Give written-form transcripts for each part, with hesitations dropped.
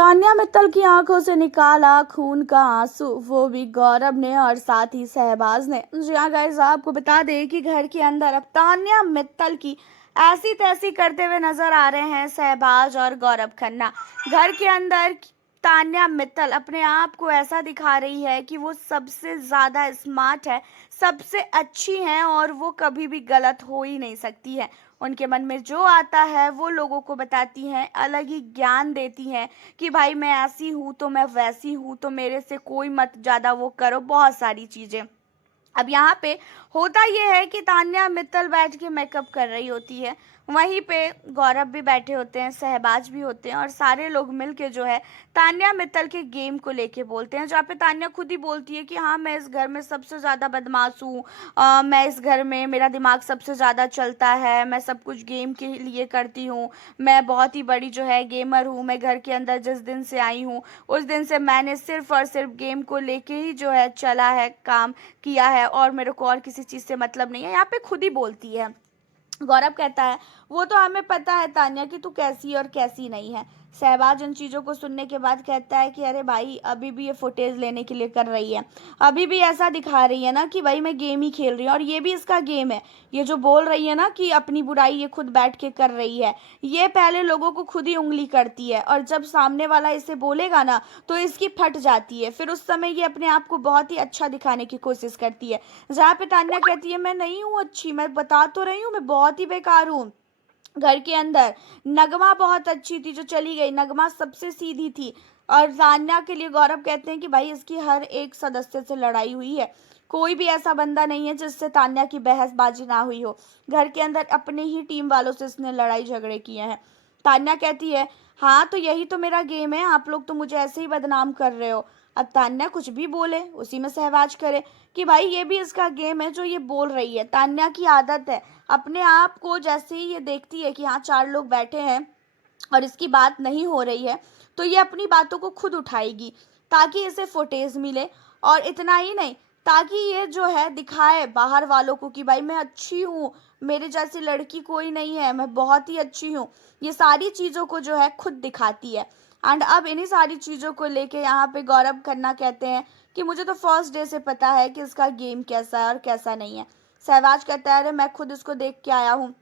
तान्या मित्तल की आंखों से निकाला खून का आंसू, वो भी गौरव ने और साथ ही शहबाज ने। जी हाँ गाइस, आपको बता दें कि घर के अंदर अब तान्या मित्तल की ऐसी तैसी करते हुए नजर आ रहे हैं शहबाज और गौरव खन्ना। घर के अंदर तान्या मित्तल अपने आप को ऐसा दिखा रही है कि वो सबसे ज्यादा स्मार्ट है, सबसे अच्छी हैं और वो कभी भी गलत हो ही नहीं सकती है। उनके मन में जो आता है वो लोगों को बताती हैं, अलग ही ज्ञान देती हैं कि भाई मैं ऐसी हूँ तो मैं वैसी हूँ, तो मेरे से कोई मत ज़्यादा वो करो, बहुत सारी चीज़ें। अब यहाँ पे होता ये है कि तान्या मित्तल बैठ के मेकअप कर रही होती है, वहीं पे गौरव भी बैठे होते हैं, शहबाज भी होते हैं और सारे लोग मिलके जो है तान्या मित्तल के गेम को लेके बोलते हैं, जहाँ पे तान्या खुद ही बोलती है कि हाँ मैं इस घर में सबसे ज़्यादा बदमाश हूँ, मैं इस घर में मेरा दिमाग सबसे ज़्यादा चलता है, मैं सब कुछ गेम के लिए करती हूँ, मैं बहुत ही बड़ी जो है गेमर हूँ, मैं घर के अंदर जिस दिन से आई हूँ उस दिन से मैंने सिर्फ और सिर्फ गेम को लेके ही जो है चला है, काम किया है और मेरे को और किसी चीज़ से मतलब नहीं है। यहाँ पे खुद ही बोलती है। गौरव कहता है वो तो हमें पता है तान्या कि तू कैसी और कैसी नहीं है। शहबाज उन चीज़ों को सुनने के बाद कहता है कि अरे भाई अभी भी ये फुटेज लेने के लिए कर रही है, अभी भी ऐसा दिखा रही है ना कि भाई मैं गेम ही खेल रही हूँ और ये भी इसका गेम है। ये जो बोल रही है ना कि अपनी बुराई ये खुद बैठ के कर रही है, ये पहले लोगों को खुद ही उंगली करती है और जब सामने वाला इसे बोलेगा ना तो इसकी फट जाती है, फिर उस समय ये अपने आप को बहुत ही अच्छा दिखाने की कोशिश करती है। जहाँ पे तान्या कहती है मैं नहीं हूँ अच्छी, मैं बता तो रही हूँ मैं बहुत ही बेकार हूँ। घर के अंदर नगमा बहुत अच्छी थी जो चली गई, नगमा सबसे सीधी थी। और तान्या के लिए गौरव कहते हैं कि भाई इसकी हर एक सदस्य से लड़ाई हुई है, कोई भी ऐसा बंदा नहीं है जिससे तान्या की बहसबाजी ना हुई हो। घर के अंदर अपने ही टीम वालों से इसने लड़ाई झगड़े किए हैं। तान्या कहती है हाँ तो यही तो मेरा गेम है, आप लोग तो मुझे ऐसे ही बदनाम कर रहे हो। अब तान्या कुछ भी बोले उसी में सहवाज करे कि भाई ये भी इसका गेम है जो ये बोल रही है। तान्या की आदत है, अपने आप को जैसे ही ये देखती है कि हाँ चार लोग बैठे हैं और इसकी बात नहीं हो रही है तो ये अपनी बातों को खुद उठाएगी ताकि इसे फुटेज मिले। और इतना ही नहीं, ताकि ये जो है दिखाए बाहर वालों को कि भाई मैं अच्छी हूँ, मेरे जैसी लड़की कोई नहीं है, मैं बहुत ही अच्छी हूँ। ये सारी चीज़ों को जो है खुद दिखाती है। एंड अब इन्हीं सारी चीज़ों को लेके यहाँ पे गौरव खन्ना कहते हैं कि मुझे तो फर्स्ट डे से पता है कि इसका गेम कैसा है और कैसा नहीं है। सहवाज कहता है अरे मैं खुद इसको देख के आया हूँ,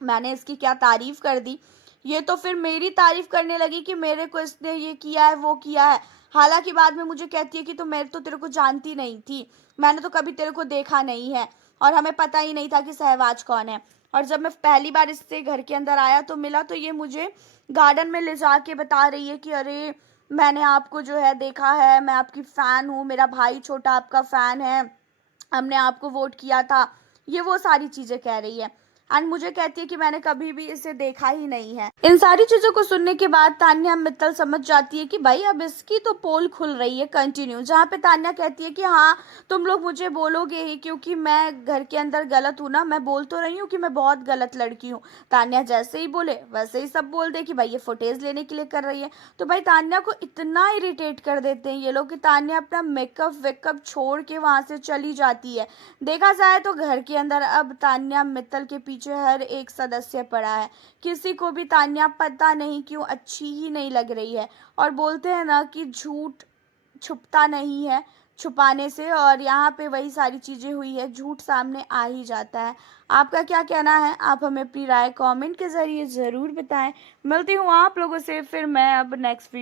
मैंने इसकी क्या तारीफ कर दी, ये तो फिर मेरी तारीफ करने लगी कि मेरे को इसने ये किया है वो किया है। हालांकि बाद में मुझे कहती है कि मैं तो तेरे को जानती नहीं थी, मैंने तो कभी तेरे को देखा नहीं है और हमें पता ही नहीं था कि सहवाज कौन है। और जब मैं पहली बार इससे घर के अंदर आया तो मिला तो ये मुझे गार्डन में ले जाके बता रही है कि अरे मैंने आपको जो है देखा है, मैं आपकी फ़ैन हूँ, मेरा भाई छोटा आपका फ़ैन है, हमने आपको वोट किया था, ये वो सारी चीजें कह रही है। एंड मुझे कहती है कि मैंने कभी भी इसे देखा ही नहीं है। इन सारी चीजों को सुनने के बाद तान्या मित्तल समझ जाती है कि भाई अब इसकी तो पोल खुल रही है कंटिन्यू, जहाँ पे तान्या कहती है कि हाँ तुम लोग मुझे बोलोगे ही क्योंकि मैं घर के अंदर गलत हूँ ना, मैं बोल तो रही हूँ कि मैं बहुत गलत लड़की हूँ। तान्या जैसे ही बोले वैसे ही सब बोल दे कि भाई ये फुटेज लेने के लिए कर रही है। तो भाई तान्या को इतना इरिटेट कर देते हैं ये लोग कि तान्या अपना मेकअप वेकअप छोड़ के वहां से चली जाती है। देखा जाए तो घर के अंदर अब तान्या मित्तल के पीछे हर एक सदस्य पड़ा है, किसी को भी तान्या पता नहीं क्यों अच्छी ही नहीं लग रही है। और बोलते हैं ना कि झूठ छुपता नहीं है छुपाने से, और यहाँ पे वही सारी चीज़ें हुई है, झूठ सामने आ ही जाता है। आपका क्या कहना है, आप हमें अपनी राय कमेंट के ज़रिए ज़रूर बताएं। मिलती हूँ आप लोगों से फिर मैं अब नेक्स्ट वीडियो